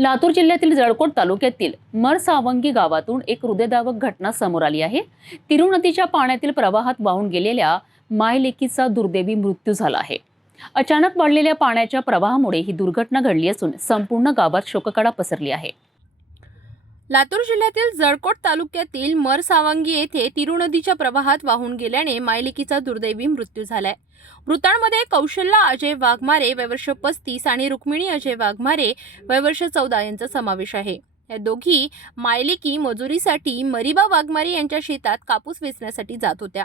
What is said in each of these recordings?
लातूर जिल्ह्यातील जळकोट तालुक्यातील मरसावंगी गावातून एक हृदयदावक घटना समोर आली आहे. तिरू नदीच्या पाण्यातील प्रवाहात वाहून गेलेल्या मायलेकीचा दुर्दैवी मृत्यू झाला आहे. अचानक वाढलेल्या पाण्याच्या प्रवाहामुळे ही दुर्घटना घडली असून संपूर्ण गावात शोककडा पसरली आहे. लातूर जिल्ह्यातील जळकोट तालुक्यातील मरसावंगी येथे तिरुनदीच्या प्रवाहात वाहून गेल्याने मायलिकीचा दुर्दैवी मृत्यू झालाय. मृतांमध्ये कौशल्य अजय वाघमारे वयवर्ष पस्तीस आणि रुक्मिणी अजय वाघमारे वयवर्ष चौदा यांचा समावेश आहे. या दोघी मायलिकी मजुरीसाठी मरिबा वाघमारे यांच्या शेतात कापूस वेचण्यासाठी जात होत्या.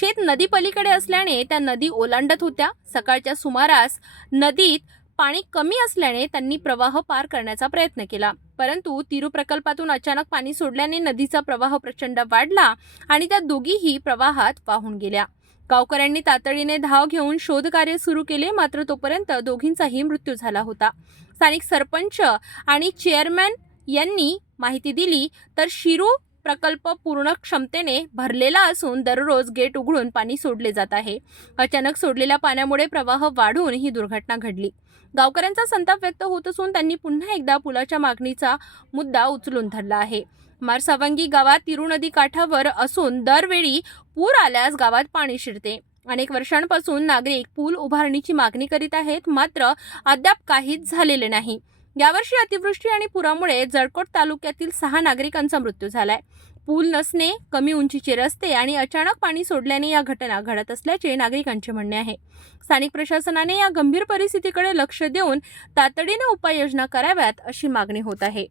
शेत नदी पलीकडे असल्याने त्या नदी ओलांडत होत्या. सकाळच्या सुमारास नदीत पाणी कमी असल्याने त्यांनी प्रवाह पार करण्याचा प्रयत्न केला. परंतु तिरू प्रकल्पातून अचानक पाणी सोडल्याने नदीचा प्रवाह प्रचंड वाढला आणि त्या दोघीही प्रवाहात वाहून गेल्या. गावकऱ्यांनी तातडीने धाव घेऊन शोधकार्य सुरू केले मात्र तोपर्यंत दोघींचाही मृत्यू झाला होता. स्थानिक सरपंच आणि चेअरमॅन यांनी माहिती दिली तर शिरू प्रकल्प पूर्ण क्षमतेने भरलेला असून दररोज गेट उघडून पाणी सोडले जात आहे. अचानक सोडलेल्या पाण्यामुळे प्रवाह वाढून ही दुर्घटना घडली. गावकऱ्यांचा संताप व्यक्त होत असून त्यांनी पुन्हा एकदा पुलाच्या मागणीचा मुद्दा उचलून धरला आहे. मारसावंगी गावात तिरू नदी काठावर असून दरवेळी पूर आल्यास गावात पाणी शिरते. अनेक वर्षांपासून नागरिक पूल उभारणीची मागणी करीत आहेत मात्र अद्याप काहीच झालेले नाही. यावर्षी अतिवृष्टी आणि पुरामुळे जळकोट तालुक्यातील सहा नागरिकांचा मृत्यू झालाय. पूल नसणे कमी उंचीचे रस्ते आणि अचानक पाणी सोडल्याने या घटना घडत असल्याचे नागरिकांचे म्हणणे आहे. स्थानिक प्रशासनाने या गंभीर परिस्थितीकडे लक्ष देऊन तातडीने उपाययोजना कराव्यात अशी मागणी होत आहे.